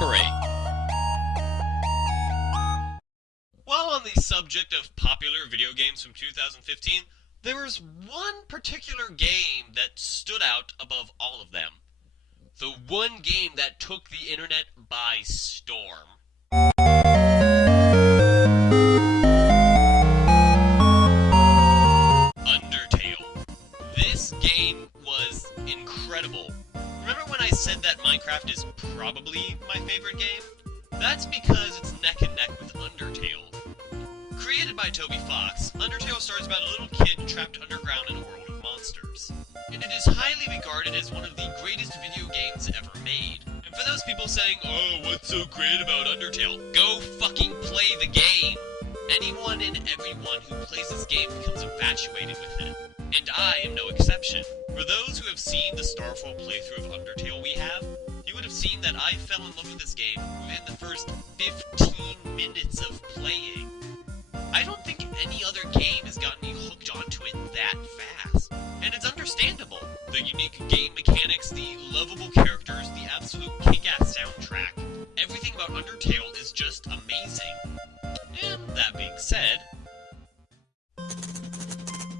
Number 8. While on the subject of popular video games from 2015, there was one particular game that stood out above all of them. The one game that took the internet by storm. Undertale. This game was incredible. Remember when I said that Minecraft is probably my favorite game? That's because it's neck and neck with Undertale. Created by Toby Fox, Undertale stars about a little kid trapped underground in a world of monsters. And it is highly regarded as one of the greatest video games ever made. And for those people saying, oh, what's so great about Undertale? Go fucking play the game! Anyone and everyone who plays this game becomes infatuated with it. And I am no exception. For those who have seen the StarFall playthrough of Undertale we have, you would have seen that I fell in love with this game within the first 15 minutes of playing. I don't think any other game has gotten me hooked onto it that fast. And it's understandable. The unique game mechanics, the lovable characters, the absolute kick-ass soundtrack. Everything about Undertale is just amazing. And that being said,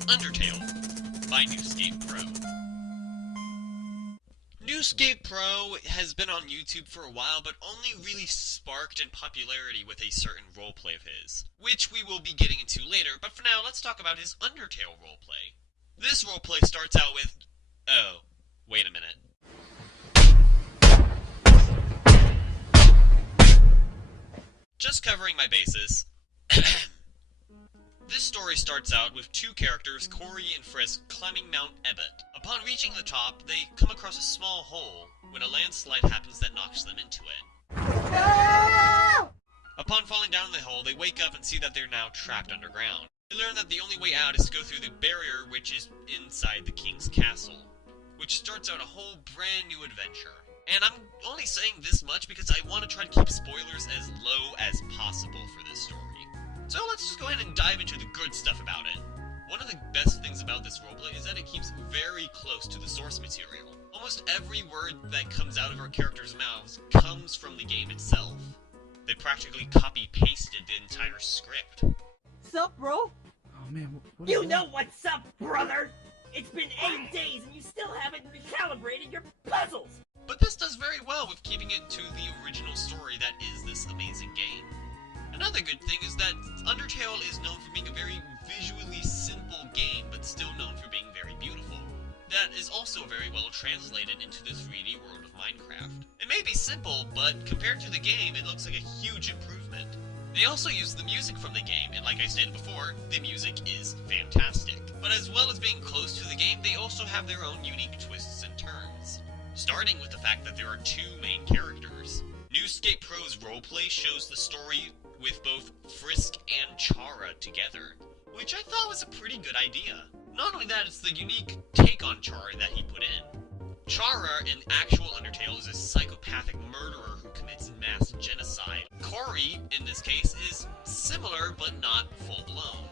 Undertale by Newscape Pro. Newscape Pro has been on YouTube for a while, but only really sparked in popularity with a certain roleplay of his, which we will be getting into later, but for now, let's talk about his Undertale roleplay. This roleplay starts out with... oh, wait a minute. Just covering my bases. This story starts out with two characters, Corey and Frisk, climbing Mount Ebott. Upon reaching the top, they come across a small hole when a landslide happens that knocks them into it. No! Upon falling down the hole, they wake up and see that they're now trapped underground. They learn that the only way out is to go through the barrier which is inside the king's castle, which starts out a whole brand new adventure. And I'm only saying this much because I want to try to keep spoilers as low as possible for this story. So let's just go ahead and dive into the good stuff about it. One of the best things about this roleplay is that it keeps very close to the source material. Almost every word that comes out of our characters' mouths comes from the game itself. They practically copy-pasted the entire script. Sup, bro? Oh man, what you know what's up, brother! It's been 8 days and you still haven't recalibrated your puzzles! But this does very well with keeping it to the original story that is this amazing game. Another good thing is that Undertale is known for being a very visually simple game, but still known for being very beautiful. That is also very well translated into the 3D world of Minecraft. It may be simple, but compared to the game, it looks like a huge improvement. They also use the music from the game, and like I stated before, the music is fantastic. But as well as being close to the game, they also have their own unique twists and turns. Starting with the fact that there are two main characters. Newscape Pro's roleplay shows the story with both Frisk and Chara together, which I thought was a pretty good idea. Not only that, it's the unique take on Chara that he put in. Chara in actual Undertale is a psychopathic murderer who commits mass genocide. Corey, in this case, is similar but not full-blown.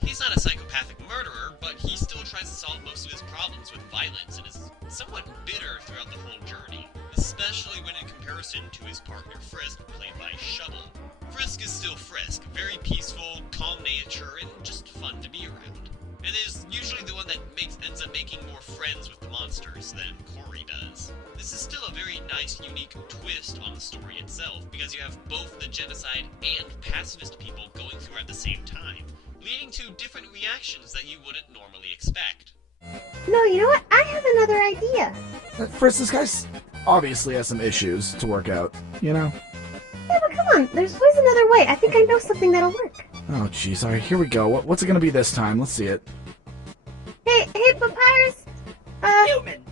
He's not a psychopathic murderer, but he still tries to solve most of his problems with violence and is somewhat bitter throughout the whole journey, especially when in comparison to his partner Frisk, played by Shovel. Frisk is still Frisk, very peaceful, calm nature, and just fun to be around. And is usually the one that ends up making more friends with the monsters than Corey does. This is still a very nice, unique twist on the story itself, because you have both the genocide and pacifist people going through at the same time, leading to different reactions that you wouldn't normally expect. No, you know what? I have another idea. First, this guy's obviously has some issues to work out, you know? Yeah, but come on, there's always another way. I think I know something that'll work. Oh, jeez. Alright, here we go. What's it gonna be this time? Let's see it. Hey, Papyrus! Human!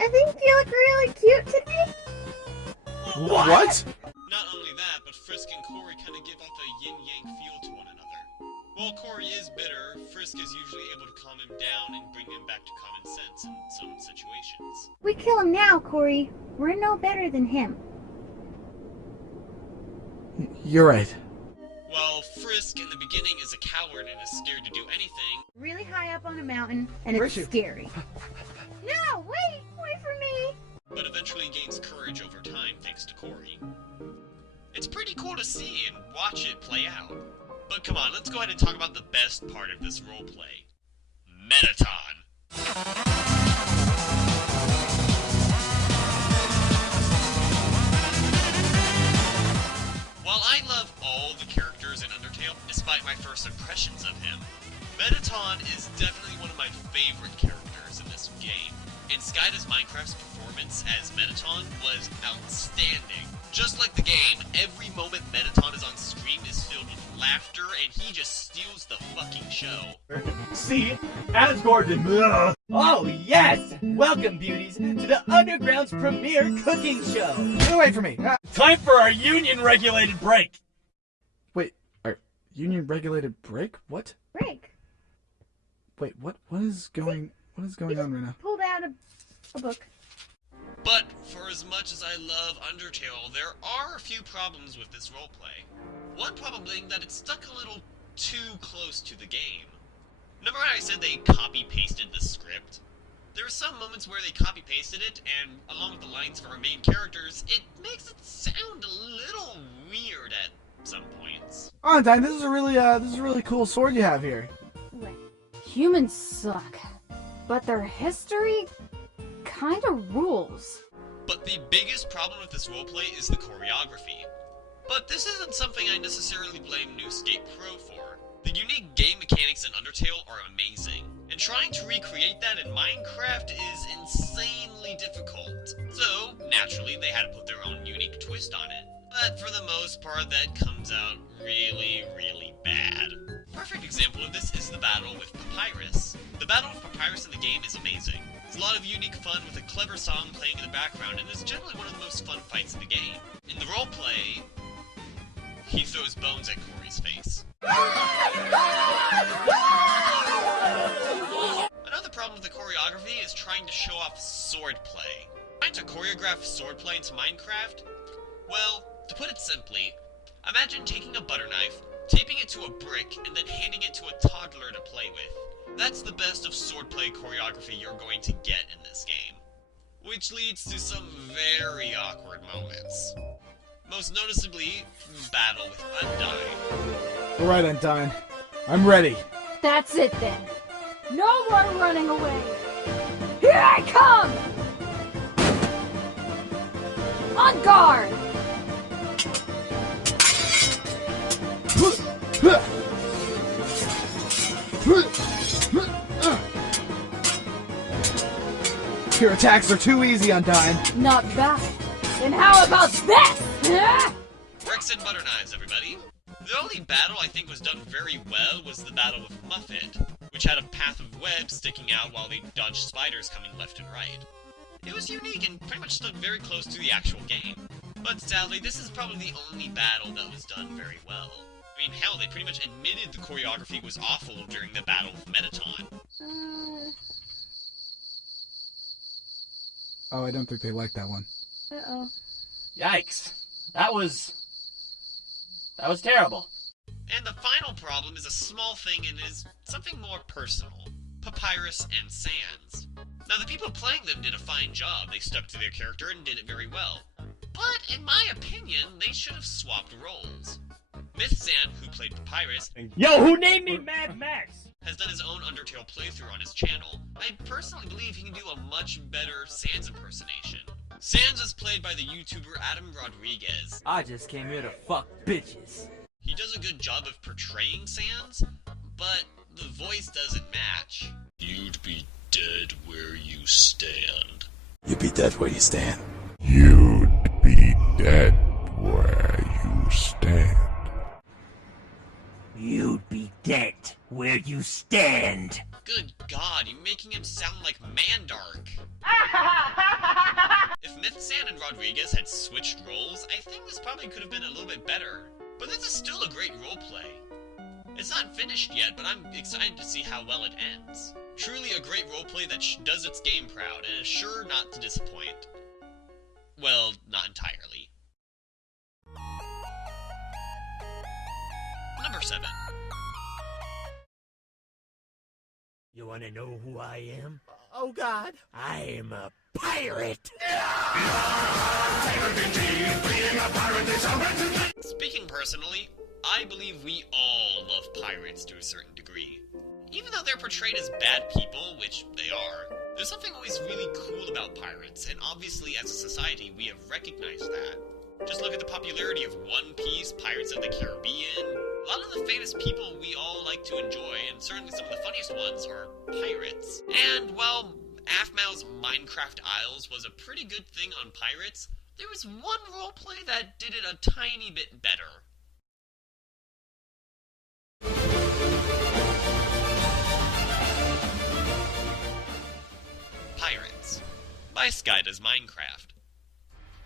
I think you look really cute today. What? Not only that, but Frisk and Corey kind of give off a yin-yang feel to one another. While Corey is bitter, Frisk is usually able to calm him down and bring him back to common sense in some situations. We kill him now, Corey. We're no better than him. You're right. While Frisk in the beginning is a coward and is scared to do anything, Really high up on a mountain, and Where it's is she? scary. No, wait for me! but eventually gains courage over time thanks to Corey. to see and watch it play out. But come on, let's go ahead and talk about the best part of this roleplay. Metaton. While I love all the characters in Undertale, despite my first impressions of him, Metaton is definitely one of my favorite characters in this game. And SpiderDance's performance as Metaton was outstanding. Just like the game, every moment Metaton is on screen is filled with laughter, and he just steals the fucking show. See, as Gordon. Oh yes! Welcome, beauties, to the Underground's premier cooking show. Get away from me! Time for our union-regulated break. Wait, our union-regulated break? What? Break. Wait, what is going on right now? Pulled out a book. But for as much as I love Undertale, there are a few problems with this roleplay. One problem being that it's stuck a little too close to the game. Remember when I said they copy-pasted the script? There are some moments where they copy-pasted it, and along with the lines of our main characters, it makes it sound a little weird at some points. Oh, Dine, this is a really cool sword you have here. Humans suck, but their history kinda rules. But the biggest problem with this roleplay is the choreography. But this isn't something I necessarily blame New Skate Pro for. The unique game mechanics in Undertale are amazing, and trying to recreate that in Minecraft is insanely difficult. So, naturally, they had to put their own unique twist on it. But for the most part, that comes out really, really bad. Perfect example of this is the battle with Papyrus. The battle with Papyrus in the game is amazing. It's a lot of unique fun with a clever song playing in the background, and is generally one of the most fun fights in the game. In the roleplay, he throws bones at Corey's face. Another problem with the choreography is trying to show off swordplay. Trying to choreograph swordplay into Minecraft? Well, to put it simply, imagine taking a butter knife, taping it to a brick, and then handing it to a toddler to play with. That's the best of swordplay choreography you're going to get in this game. Which leads to some very awkward moments. Most noticeably, battle with Undyne. Alright, Undyne. I'm ready. That's it then. No more running away. Here I come! On guard! Your attacks are too easy, Undyne. Not bad. And how about this? Bricks and butter knives, everybody. The only battle I think was done very well was the battle with Muffet, which had a path of webs sticking out while they dodged spiders coming left and right. It was unique and pretty much stuck very close to the actual game. But sadly, this is probably the only battle that was done very well. I mean, hell, they pretty much admitted the choreography was awful during the battle with Metaton. Oh, I don't think they like that one. Uh-oh. Yikes. That was terrible. And the final problem is a small thing and is something more personal. Papyrus and Sans. Now, the people playing them did a fine job. They stuck to their character and did it very well. But, in my opinion, they should have swapped roles. Myth-San, who played Papyrus, Yo, who named me Mad Max? has done his own Undertale playthrough on his channel. I personally believe he can do a much better Sans impersonation. Sans is played by the YouTuber Adam Rodriguez. I just came here to fuck bitches. He does a good job of portraying Sans, but the voice doesn't match. You'd be dead where you stand. You'd be dead where you stand. You'd be dead where you stand. You'd be dead where you stand. Good God, you're making him sound like Mandark. If Myth-San and Rodriguez had switched roles, I think this probably could have been a little bit better. But this is still a great roleplay. It's not finished yet, but I'm excited to see how well it ends. Truly a great roleplay that does its game proud, and is sure not to disappoint. Well, not entirely. Number 7. You wanna know who I am? Oh God. I'm a pirate. Speaking personally, I believe we all love pirates to a certain degree. Even though they're portrayed as bad people, which they are, there's something always really cool about pirates, and obviously as a society we have recognized that. Just look at the popularity of One Piece, Pirates of the Caribbean. A lot of the famous people we all like to enjoy, and certainly some of the funniest ones, are pirates. And while Aphmau's Minecraft Isles was a pretty good thing on pirates, there was one roleplay that did it a tiny bit better. Pirates by SkyDoes Minecraft.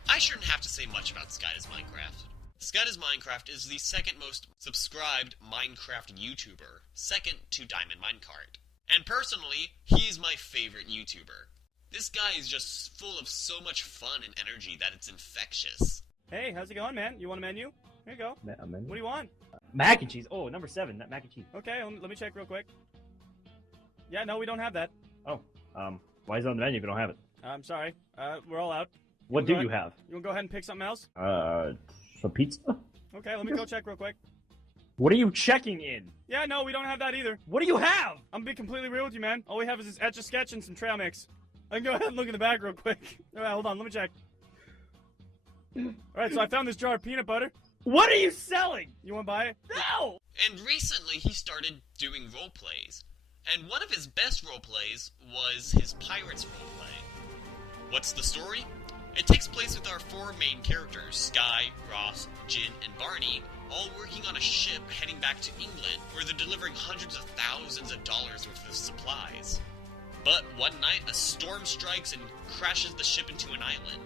I shouldn't have to say much about SkyDoes Minecraft. SkyDoes Minecraft is the second most subscribed Minecraft YouTuber, second to Diamond Minecart. And personally, he's my favorite YouTuber. This guy is just full of so much fun and energy that it's infectious. Hey, how's it going, man? You want a menu? Here you go. A menu? What do you want? Mac and cheese. Oh, number 7, that mac and cheese. Okay, let me check real quick. Yeah, no, we don't have that. Oh, why is it on the menu if you don't have it? I'm sorry. We're all out. What do you have? You wanna go ahead and pick something else? Some pizza? Okay, let me go check real quick. What are you checking in? Yeah, no, we don't have that either. What do you have? I'm gonna be completely real with you, man. All we have is this Etch-a-Sketch and some trail mix. I can go ahead and look in the bag real quick. Alright, hold on, let me check. Alright, so I found this jar of peanut butter. What are you selling? You wanna buy it? No! And recently he started doing roleplays. And one of his best roleplays was his Pirates roleplay. What's the story? It takes place with our 4 main characters, Sky, Ross, Jin, and Barney, all working on a ship heading back to England, where they're delivering hundreds of thousands of dollars worth of supplies. But one night, a storm strikes and crashes the ship into an island,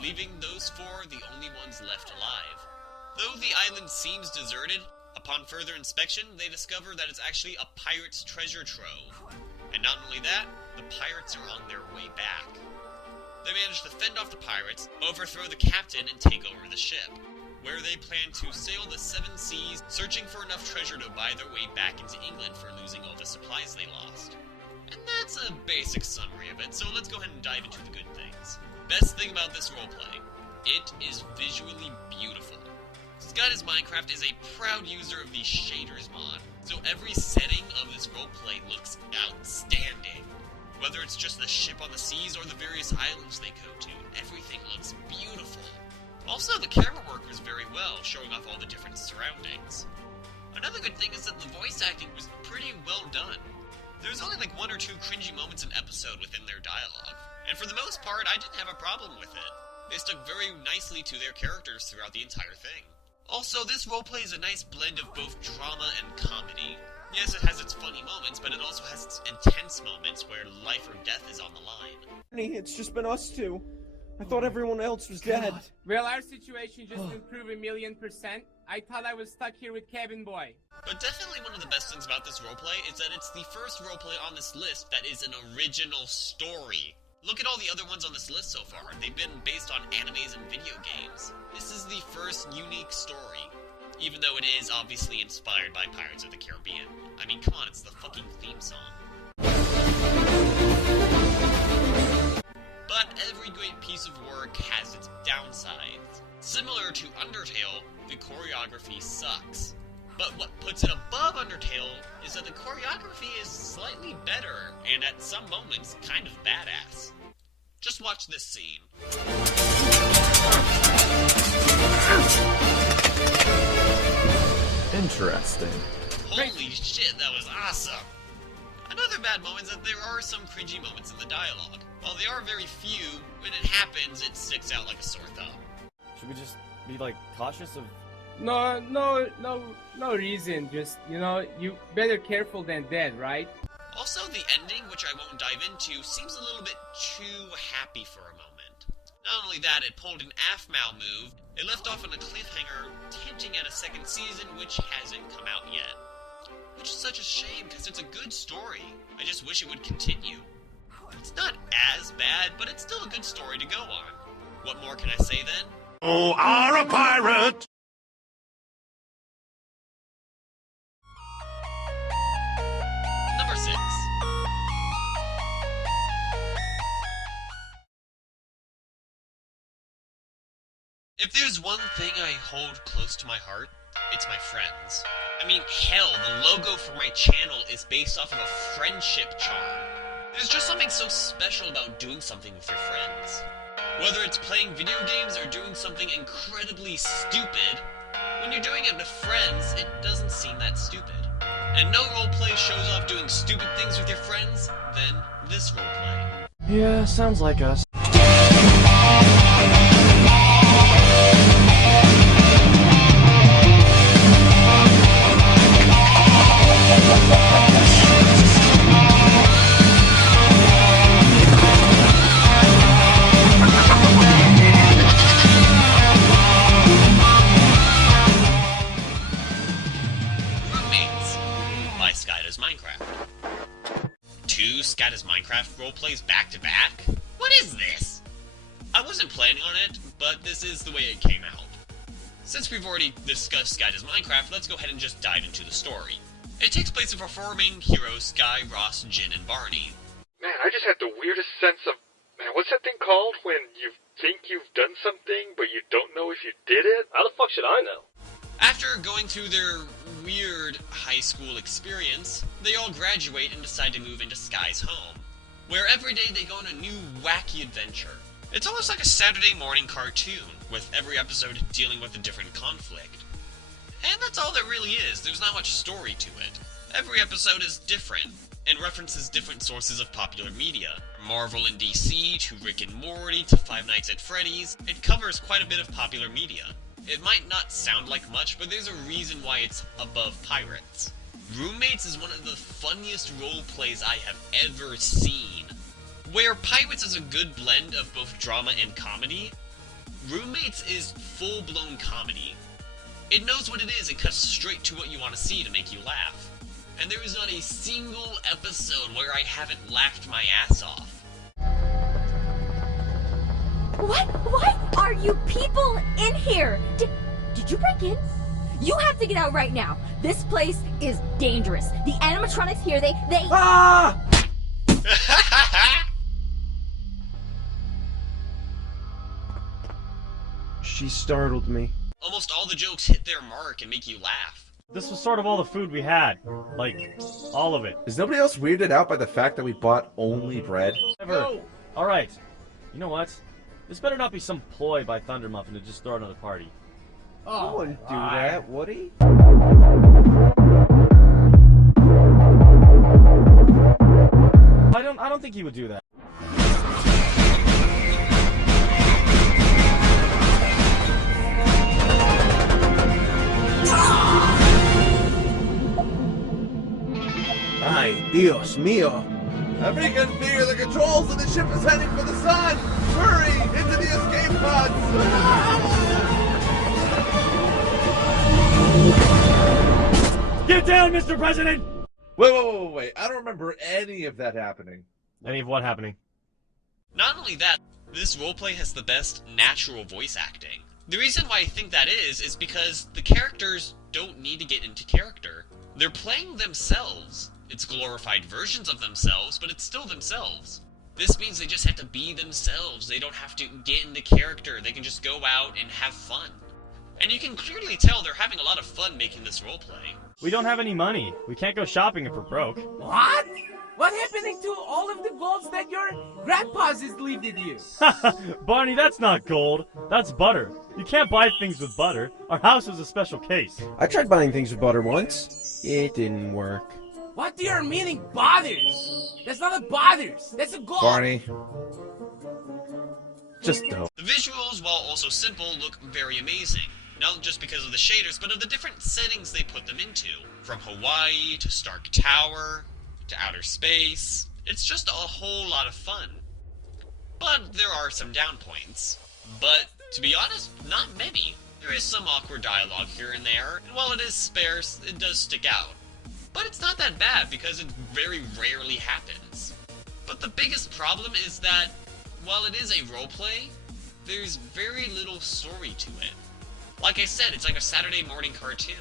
leaving those 4 the only ones left alive. Though the island seems deserted, upon further inspection, they discover that it's actually a pirate's treasure trove. And not only that, the pirates are on their way back. They manage to fend off the pirates, overthrow the captain, and take over the ship, where they plan to sail the 7 seas, searching for enough treasure to buy their way back into England for losing all the supplies they lost. And that's a basic summary of it, so let's go ahead and dive into the good things. Best thing about this roleplay, it is visually beautiful. SkyDoes Minecraft is a proud user of the shaders mod, so every setting of this roleplay looks outstanding. Whether it's just the ship on the seas or the various islands they go to, everything looks beautiful. Also, the camera work was very well, showing off all the different surroundings. Another good thing is that the voice acting was pretty well done. There's only like 1 or 2 cringy moments an episode within their dialogue, and for the most part, I didn't have a problem with it. They stuck very nicely to their characters throughout the entire thing. Also, this roleplay is a nice blend of both drama and comedy. Yes, it has its funny moments, but it also has its intense moments where life or death is on the line. It's just been us 2. I thought everyone else was dead. Well, our situation just improved 1,000,000%. I thought I was stuck here with Cabin Boy. But definitely one of the best things about this roleplay is that it's the first roleplay on this list that is an original story. Look at all the other ones on this list so far. They've been based on animes and video games. This is the first unique story. Even though it is obviously inspired by Pirates of the Caribbean. I mean, come on, it's the fucking theme song. But every great piece of work has its downsides. Similar to Undertale, the choreography sucks. But what puts it above Undertale is that the choreography is slightly better, and at some moments, kind of badass. Just watch this scene. Interesting. Holy shit, that was awesome! Another bad moment is that there are some cringy moments in the dialogue. While they are very few, when it happens, it sticks out like a sore thumb. Should we just be, like, cautious of... No reason. Just, you better careful than dead, right? Also, the ending, which I won't dive into, seems a little bit too happy for a moment. Not only that, it pulled an Aphmau move. It left off on a cliffhanger, hinting at a 2nd season, which hasn't come out yet. Which is such a shame, because it's a good story. I just wish it would continue. It's not as bad, but it's still a good story to go on. What more can I say then? You are a pirate! Number 6. If there's one thing I hold close to my heart, it's my friends. I mean, hell, the logo for my channel is based off of a friendship charm. There's just something so special about doing something with your friends. Whether it's playing video games or doing something incredibly stupid, when you're doing it with friends, it doesn't seem that stupid. And no roleplay shows off doing stupid things with your friends than this roleplay. Yeah, sounds like us. Does Minecraft roleplays back to back? What is this? I wasn't planning on it, but this is the way it came out. Since we've already discussed Sky Does Minecraft, let's go ahead and just dive into the story. It takes place with our farming heroes Sky, Ross, Jin, and Barney. Man, I just had the weirdest sense of... Man, what's that thing called when you think you've done something, but you don't know if you did it? How the fuck should I know? After going through their weird high school experience, they all graduate and decide to move into Sky's home, where every day they go on a new wacky adventure. It's almost like a Saturday morning cartoon, with every episode dealing with a different conflict. And that's all there really is, there's not much story to it. Every episode is different, and references different sources of popular media. Marvel and DC, to Rick and Morty, to Five Nights at Freddy's. It covers quite a bit of popular media. It might not sound like much, but there's a reason why it's above Pirates. Roommates is one of the funniest roleplays I have ever seen. Where Pirates is a good blend of both drama and comedy, Roommates is full-blown comedy. It knows what it is and cuts straight to what you want to see to make you laugh. And there is not a single episode where I haven't laughed my ass off. What are you people in here? Did you break in? You have to get out right now. This place is dangerous. The animatronics here, they... Ah! She startled me. Almost all the jokes hit their mark and make you laugh. This was sort of all the food we had. Like, all of it. Is nobody else weirded out by the fact that we bought only bread? No. Alright. You know what? This better not be some ploy by Thunder Muffin to just throw another party. Oh, I wouldn't do that, would he? I don't think he would do that. Ay, Dios mío. Everyone figure the controls and the ship is heading for the sun! Hurry! Into the escape pods! Get down, Mr. President! Wait. I don't remember any of that happening. Any of what happening? Not only that, this roleplay has the best natural voice acting. The reason why I think that is because the characters don't need to get into character. They're playing themselves. It's glorified versions of themselves, but it's still themselves. This means they just have to be themselves. They don't have to get into character. They can just go out and have fun. And you can clearly tell they're having a lot of fun making this roleplay. We don't have any money. We can't go shopping if we're broke. What? What happening to all of the golds that your grandpa's has left you? Barney, that's not gold. That's butter. You can't buy things with butter. Our house is a special case. I tried buying things with butter once. It didn't work. What do you meaning bothers? That's not a bothers. That's a gold. Barney. Just dope. The visuals, while also simple, look very amazing. Not just because of the shaders, but of the different settings they put them into. From Hawaii, to Stark Tower, to outer space. It's just a whole lot of fun. But there are some down points. But, to be honest, not many. There is some awkward dialogue here and there, and while it is sparse, it does stick out. But it's not that bad, because it very rarely happens. But the biggest problem is that, while it is a roleplay, there's very little story to it. Like I said, it's like a Saturday morning cartoon.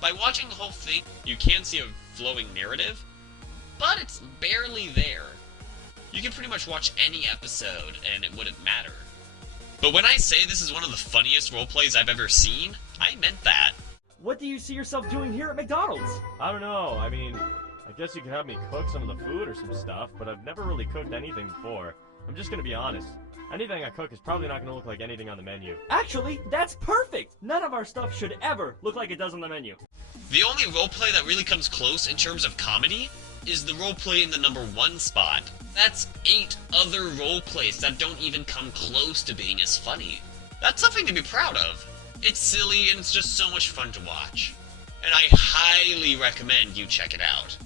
By watching the whole thing, you can see a flowing narrative, but it's barely there. You can pretty much watch any episode and it wouldn't matter. But when I say this is one of the funniest roleplays I've ever seen, I meant that. What do you see yourself doing here at McDonald's? I don't know, I mean, I guess you could have me cook some of the food or some stuff, but I've never really cooked anything before. I'm just gonna be honest. Anything I cook is probably not gonna look like anything on the menu. Actually, that's perfect! None of our stuff should ever look like it does on the menu. The only roleplay that really comes close in terms of comedy is the roleplay in the #1 spot. That's 8 other roleplays that don't even come close to being as funny. That's something to be proud of. It's silly and it's just so much fun to watch. And I highly recommend you check it out.